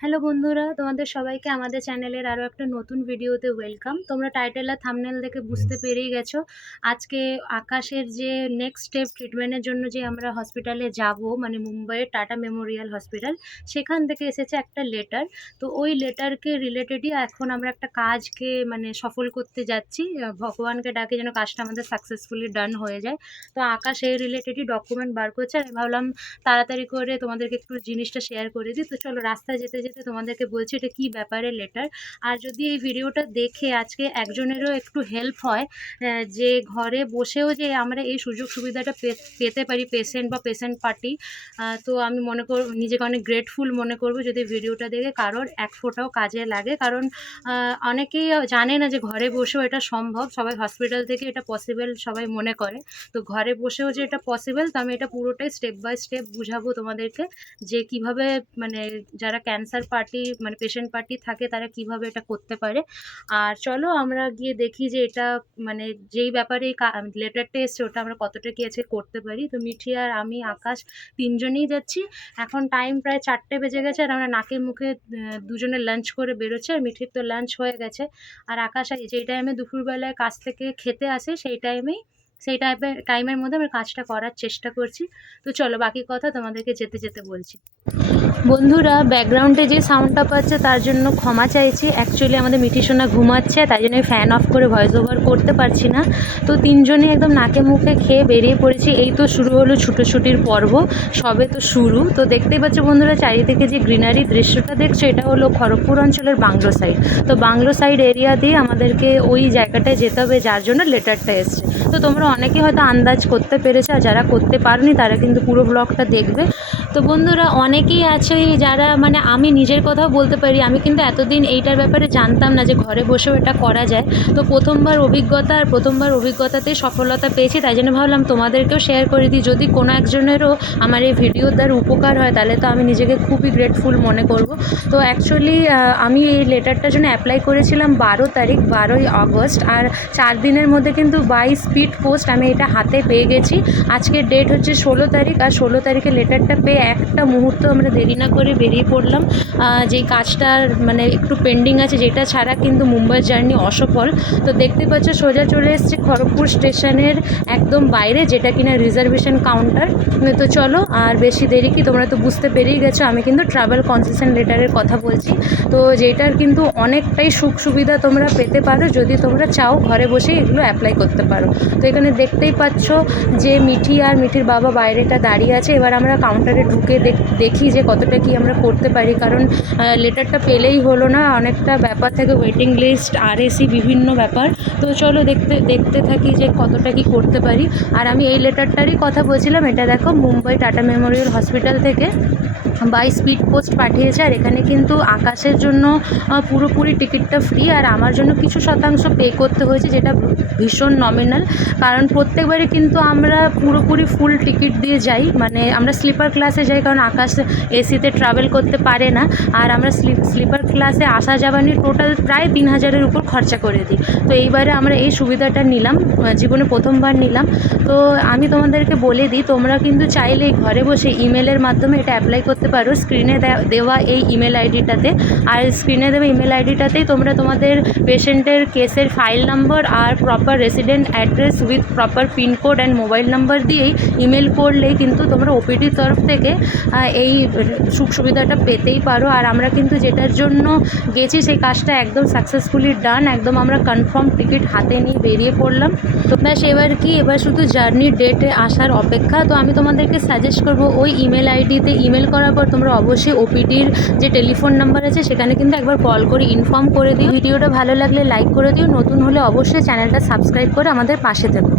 Hello বন্ধুরা তোমাদের সবাইকে আমাদের চ্যানেলের আরও একটা নতুন ভিডিওতে ওয়েলকাম তোমরা টাইটেল আর থামনেল দেখে বুঝতে পেরেই গেছো। আজকে আকাশের যে নেক্সট স্টেপ ট্রিটমেন্টের জন্য যে আমরা হসপিটালে যাব মানে মুম্বাইয়ের টাটা মেমোরিয়াল হসপিটাল সেখান থেকে এসেছে একটা লেটার তো ওই লেটারকে রিলেটেডই এখন আমরা একটা কাজকে মানে সফল করতে যাচ্ছি। ভগবানকে ডাকে যেন কাজটা আমাদের সাকসেসফুলি ডান হয়ে যায়। তো আকাশ এই রিলেটেডই ডকুমেন্ট বার করছে। আমি ভাবলাম তাড়াতাড়ি করে তোমাদেরকে একটু জিনিসটা শেয়ার করে দিই। তো চলো রাস্তায় যেতে যেতে তোমাদেরকে বলছি এটা কী ব্যাপারে লেটার আর যদি এই ভিডিওটা দেখে আজকে একজনেরও একটু হেল্প হয় যে ঘরে বসেও যে আমরা এই সুযোগ সুবিধাটা পেতে পারি পেশেন্ট বা পেশেন্ট পার্টি তো আমি মনে কর, নিজেকে অনেক গ্রেটফুল মনে করব যদি ভিডিওটা দেখে। কারোর এক ফোঁটাও কাজে লাগে। কারণ অনেকেই জানে না যে ঘরে বসেও এটা সম্ভব। সবাই হসপিটাল থেকে এটা পসিবল সবাই মনে করে। তো ঘরে বসেও যে এটা পসিবল তো আমি এটা পুরোটাই স্টেপ বাই স্টেপ বুঝাবো তোমাদেরকে যে কীভাবে মানে যারা ক্যান্সার পার্টি মানে পেশেন্ট পার্টি থাকে তারা কীভাবে এটা করতে পারে। আর চলো আমরা গিয়ে দেখি যে এটা মানে যেই ব্যাপারে লেটারটা এসছে ওটা আমরা কতটা কি আছে করতে পারি। তো মিঠি আর আমি আকাশ তিনজনেই যাচ্ছি। এখন টাইম প্রায় চারটে বেজে গেছে আর আমরা নাকে মুখে দুজনে লাঞ্চ করে বেরোচ্ছে আর মিঠির তো লাঞ্চ হয়ে গেছে। আর আকাশ যেই টাইমে দুপুরবেলায় কাজ থেকে খেতে আসে সেই টাইমেই সেই টাইপের টাইমের মধ্যে আমরা কাজটা করার চেষ্টা করছি। তো চলো বাকি কথা তোমাদেরকে যেতে যেতে বলছি। বন্ধুরা ব্যাকগ্রাউন্ডে যে সাউন্ডটা পাচ্ছে তার জন্য ক্ষমা চাইছি। অ্যাকচুয়ালি আমাদের মিঠি সোনা ঘুমাচ্ছে, তাই জন্য ফ্যান অফ করে ভয়েস ওভার করতে পারছি না। তো তিনজনে একদম নাকে মুখে খেয়ে বেরিয়ে পড়েছি। এই তো শুরু হলো ছুটোছুটির পর্ব, সবে তো শুরু। তো দেখতেই পাচ্ছ বন্ধুরা, চারিদিকে যে গ্রিনারি দৃশ্যটা দেখছ, এটা হলো খড়গপুর অঞ্চলের বাংলো সাইড তো বাংলো সাইড এরিয়া দিয়ে আমাদেরকে ওই জায়গাটায় যেতে হবে, যার জন্য লেটারটা এসছে। তো তোমরা অনেকে হয়তো আন্দাজ করতে পেরেছে, আর যারা করতে পারনি তারা কিন্তু পুরো ব্লগটা দেখবে। তো বন্ধুরা, অনেকেই আছে যারা মানে আমি নিজের কথাও বলতে পারি, আমি কিন্তু এতদিন এইটার ব্যাপারে জানতাম না যে ঘরে বসেও এটা করা যায়। তো প্রথমবার অভিজ্ঞতা আর প্রথমবার অভিজ্ঞতাতেই সফলতা পেয়েছি, তাই জন্য ভাবলাম তোমাদেরকেও শেয়ার করে দিই। যদি কোনো একজনেরও আমার এই ভিডিওর দ্বারা উপকার হয়, তাহলে তো আমি নিজেকে খুবই গ্রেটফুল মনে করব। তো অ্যাকচুয়ালি আমি এই লেটারটার জন্য অ্যাপ্লাই করেছিলাম বারো তারিখ, বারোই আগস্ট, আর চার দিনের মধ্যে কিন্তু বাই স্পিড পোস্ট আমি এটা হাতে পেয়ে গেছি। আজকের ডেট হচ্ছে ষোলো তারিখ, আর ষোলো তারিখে লেটারটা পেয়ে একটা মুহূর্ত আমরা দেরি না করে বেরিয়ে পড়লাম। যেই কাজটার মানে একটু পেন্ডিং আছে, যেটা ছাড়া কিন্তু মুম্বাই জার্নি অসফল। তো দেখতে পাচ্ছ, সোজা চলে এসেছে খড়গপুর স্টেশনের একদম বাইরে, যেটা কিনা রিজার্ভেশন কাউন্টার তো চলো, আর বেশি দেরি কি? তোমরা তো বুঝতে পেরেই গেছো, আমি কিন্তু ট্রাভেল কনসেশন লেটারের কথা বলছি। তো যেটার কিন্তু অনেকটাই সুখ সুবিধা তোমরা পেতে পারো, যদি তোমরা চাও ঘরে বসেই এগুলো অ্যাপ্লাই করতে পারো। তো এখানে দেখতেই পাচ্ছ যে মিঠি আর মিঠির বাবা বাইরেটা দাঁড়িয়ে আছে। এবার আমরা কাউন্টারে ঢুকে দেখ- যে কতটা কি আমরা করতে পারি। কারণ লেটারটা পেলেই হলো না, অনেকটা ব্যাপার থাকে ওয়েটিং লিস্ট আর এসি বিভিন্ন ব্যাপার। তো চলো দেখতে দেখতে থাকি যে কতটা কি করতে পারি। আর আমি এই লেটারটারই কথা বলছিলাম, এটা দেখো মুম্বাই টাটা মেমোরিয়াল হসপিটাল থেকে। বাই স্পিড পোস্ট পাঠিয়েছে আর এখানে কিন্তু আকাশের জন্য পুরোপুরি টিকিটটা ফ্রি আর আমার জন্য কিছু শতাংশ পে করতে হয়েছে যেটা ভীষণ নমিনাল কারণ প্রত্যেকবারে কিন্তু আমরা পুরোপুরি ফুল টিকিট দিয়ে যাই। মানে আমরা স্লিপার ক্লাসে যাই কারণ আকাশ এসিতে ট্রাভেল করতে পারে না আর আমরা স্লিপার ক্লাসে আসা যাওয়া নিয়ে টোটাল প্রায় তিন হাজারের উপর খরচা করে দিই। তো এইবারে আমরা এই সুবিধাটা নিলাম জীবনে প্রথমবার নিলাম। তো আমি তোমাদেরকে বলে দিই, তোমরা কিন্তু চাইলে ঘরে বসে ইমেলের মাধ্যমে এটা অ্যাপ্লাই করতে পারো স্ক্রিনে দেওয়া এই ইমেল আইডিটাতে আর স্ক্রিনে দেওয়া ইমেল আইডিটাতেই তোমরা তোমাদের পেশেন্টের কেসের file number R proper resident address with proper pincode and mobile number দিয়েই ইমেল করলেই কিন্তু তোমরা ওপিডির তরফ থেকে এই সুখ সুবিধাটা পেতেই পারো। আর আমরা কিন্তু যেটার জন্য গেছি, সেই কাজটা একদম সাকসেসফুলি ডান একদম আমরা কনফার্ম টিকিট হাতে নিয়ে বেরিয়ে পড়লাম। তো ব্যাস, এবার কি? এবার শুধু জার্নির ডেটে আসার অপেক্ষা। তো আমি তোমাদেরকে সাজেস্ট করব, ওই ইমেল আইডিতে ইমেল করার পর তোমরা অবশ্যই ওপিডির যে টেলিফোন নাম্বার আছে, সেখানে কিন্তু একবার কল করে ইনফর্ম করে দিও। ভিডিওটা ভালো লাগলে লাইক করে দিও। নতুন হলে অবশ্যই চ্যানেলটা সাবস্ক্রাইব করে আমাদের পাশে থেকো।